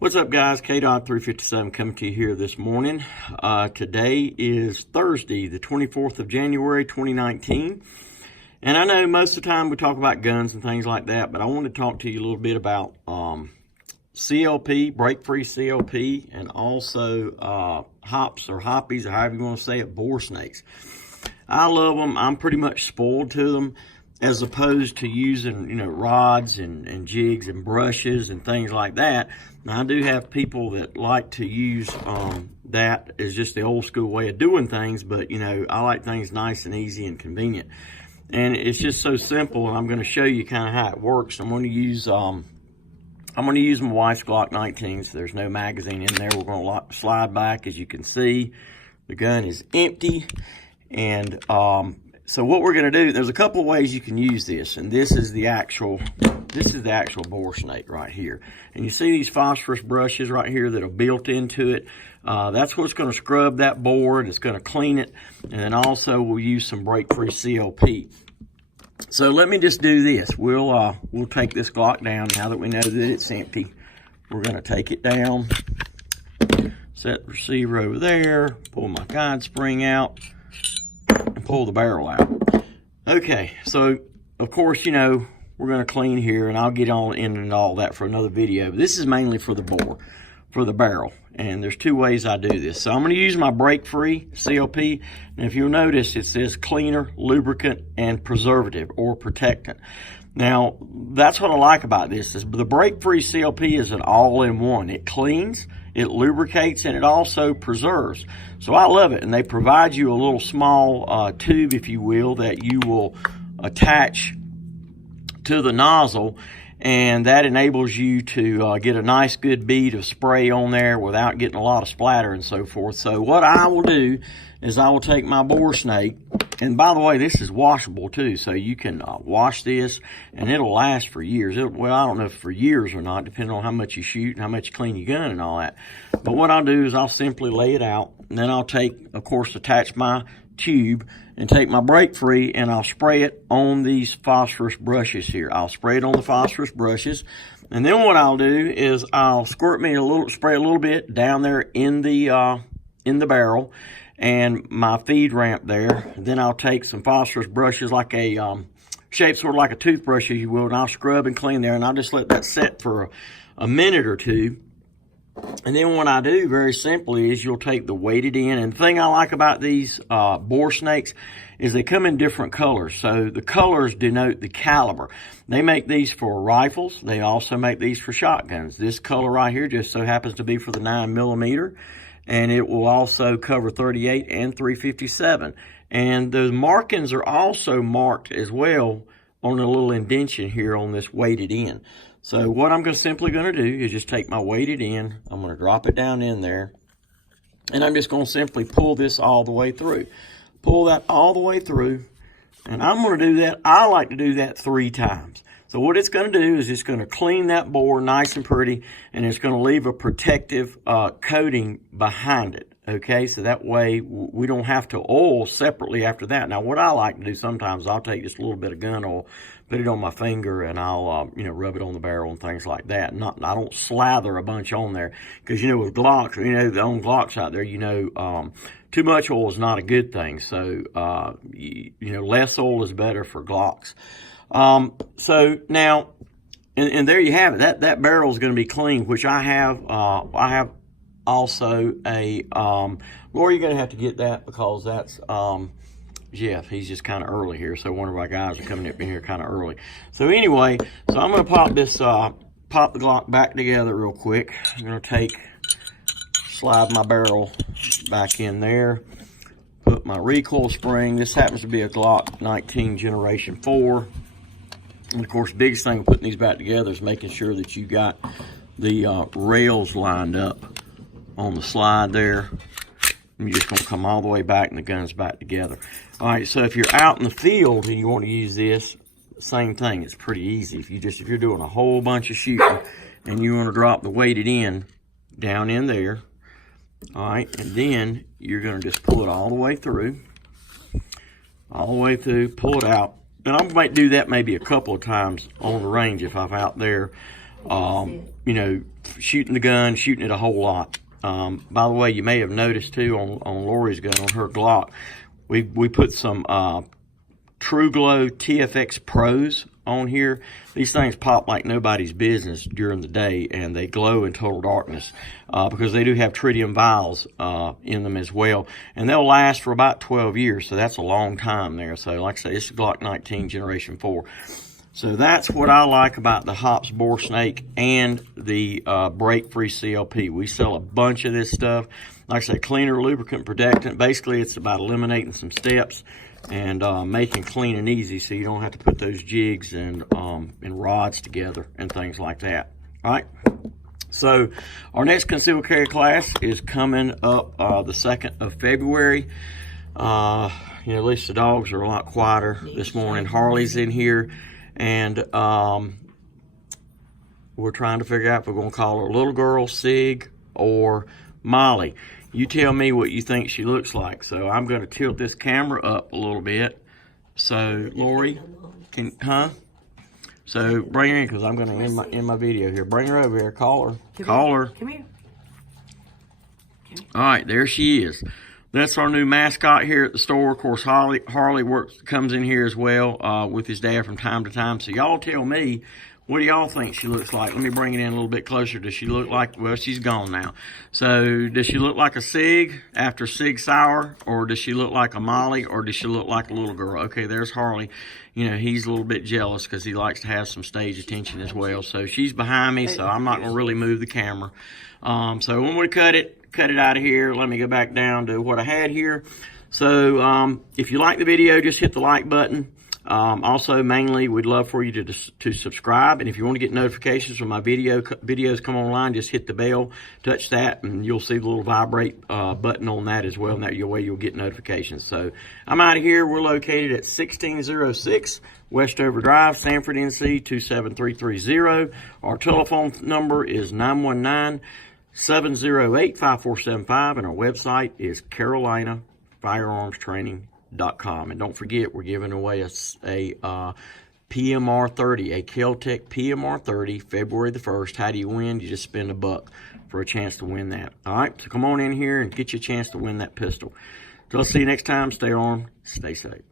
What's up, guys? K-Dog357 coming to you here this morning. Today is Thursday, the 24th of January, 2019. And I know most of the time we talk about guns and things like that, but I want to talk to you a little bit about CLP, Break Free CLP, and also hops or hoppies, or however you want to say it, boar snakes. I love them. I'm pretty much spoiled to them, as opposed to using, rods and jigs and brushes and things like that. Now, I do have people that like to use that as just the old school way of doing things, but, I like things nice and easy and convenient. And it's just so simple, and I'm going to show you kind of how it works. I'm going to use my wife's Glock 19s. There's no magazine in there. We're going to slide back. As you can see, the gun is empty. And so what we're going to do, there's a couple of ways you can use this, and this is the actual boar snake right here. And you see these phosphorus brushes right here that are built into it. That's what's going to scrub that board. It's going to clean it, and then also we'll use some Break Free CLP. So let me just do this. We'll take this Glock down now that we know that it's empty. We're going to take it down, set the receiver over there, pull my guide spring out, and pull the barrel out. Okay, so of course, we're going to clean here, and I'll get on into all that for another video. But this is mainly for the bore, for the barrel. And there's two ways I do this. So I'm going to use my Break Free CLP. And if you'll notice, it says cleaner, lubricant, and preservative or protectant. Now, that's what I like about this. Is the Break Free CLP is an all-in-one. It cleans, it lubricates, and it also preserves. So I love it. And they provide you a little small tube, if you will, that you will attach to the nozzle, and that enables you to get a nice good bead of spray on there without getting a lot of splatter and so forth. So what I will do is I will take my boar snake, and by the way, this is washable too, so you can wash this and it'll last for years. Well, I don't know if for years or not, depending on how much you shoot and how much you clean your gun and all that. But what I'll do is I'll simply lay it out, and then I'll attach my tube and take my Break Free, and I'll spray it on these phosphorus brushes here. I'll spray it on the phosphorus brushes, and then what I'll do is I'll spray a little bit down there in the barrel and my feed ramp there. Then I'll take some phosphorus brushes, like a shaped sort of like a toothbrush, if you will, and I'll scrub and clean there, and I'll just let that set for a minute or two. And then what I do very simply is you'll take the weighted end. And the thing I like about these boar snakes is they come in different colors. So the colors denote the caliber. They make these for rifles. They also make these for shotguns. This color right here just so happens to be for the 9mm. And it will also cover 38 and 357. And those markings are also marked as well on a little indentation here on this weighted end. So what I'm simply going to do is just take my weighted end, I'm going to drop it down in there, and I'm just going to simply pull this all the way through. Pull that all the way through, and I'm going to do that. I like to do that 3 times. So what it's going to do is it's going to clean that bore nice and pretty, and it's going to leave a protective coating behind it. Okay, so that way we don't have to oil separately after that. Now, what I like to do sometimes, I'll take just a little bit of gun oil, put it on my finger, and I'll, rub it on the barrel and things like that. I don't slather a bunch on there, because, with Glocks, the own Glocks out there, too much oil is not a good thing. So, less oil is better for Glocks. So now, and there you have it. That barrel is going to be clean, which I have also a, Laura, you're going to have to get that, because that's, Jeff, he's just kind of early here, so one of our guys are coming up in here kind of early. So anyway, so I'm going to pop the Glock back together real quick. I'm going to slide my barrel back in there, put my recoil spring. This happens to be a Glock 19 Generation 4. And of course, the biggest thing with putting these back together is making sure that you got the rails lined up on the slide there. You're just going to come all the way back, and the gun's back together. All right, so if you're out in the field and you want to use this, same thing. It's pretty easy. If you're doing a whole bunch of shooting and you want to drop the weighted end down in there, all right, and then you're going to just pull it all the way through, pull it out. And I might do that maybe a couple of times on the range if I'm out there you know, shooting the gun, shooting it a whole lot. By the way, you may have noticed too on Lori's gun, on her Glock, we put some True Glow TFX Pros on here. These things pop like nobody's business during the day, and they glow in total darkness because they do have tritium vials in them as well, and they'll last for about 12 years, so that's a long time there. So like I say, it's a Glock 19 Generation 4. So that's what I like about the Hops Bore Snake and the Break Free CLP. We sell a bunch of this stuff. Like I say, cleaner, lubricant, protectant. Basically, it's about eliminating some steps and making clean and easy, so you don't have to put those jigs and rods together and things like that. All right. So our next concealed carry class is coming up the 2nd of February. You know, at least the dogs are a lot quieter this morning. Harley's in here, and we're trying to figure out if we're going to call her little girl, Sig, or Molly. You tell me what you think she looks like. So I'm going to tilt this camera up a little bit. So Lori, So bring her in, because I'm going to end my video here. Bring her over here. Call her. Call her. Come here. All right, there she is. That's our new mascot here at the store. Of course, Harley comes in here as well with his dad from time to time. So y'all tell me, what do y'all think she looks like? Let me bring it in a little bit closer. Does she look like, well, she's gone now. So does she look like a Sig after Sig Sauer? Or does she look like a Molly? Or does she look like a little girl? Okay, there's Harley. You know, he's a little bit jealous because he likes to have some stage attention as well. So she's behind me, so I'm not going to really move the camera. So when we cut it out of here, let me go back down to what I had here. So if you like the video, just hit the like button. Also, mainly, we'd love for you to subscribe. And if you want to get notifications when my videos come online, just hit the bell, touch that, and you'll see the little vibrate button on that as well. And that way you'll get notifications. So I'm out of here. We're located at 1606 Westover Drive, Sanford, NC 27330. Our telephone number is 919-708-5475, and our website is CarolinaFirearmsTraining.com. And don't forget, we're giving away a PMR30, a Kel-Tec PMR30, February the 1st. How do you win? You just spend $1 for a chance to win that. All right, so come on in here and get you a chance to win that pistol. So I'll see you next time. Stay armed, stay safe.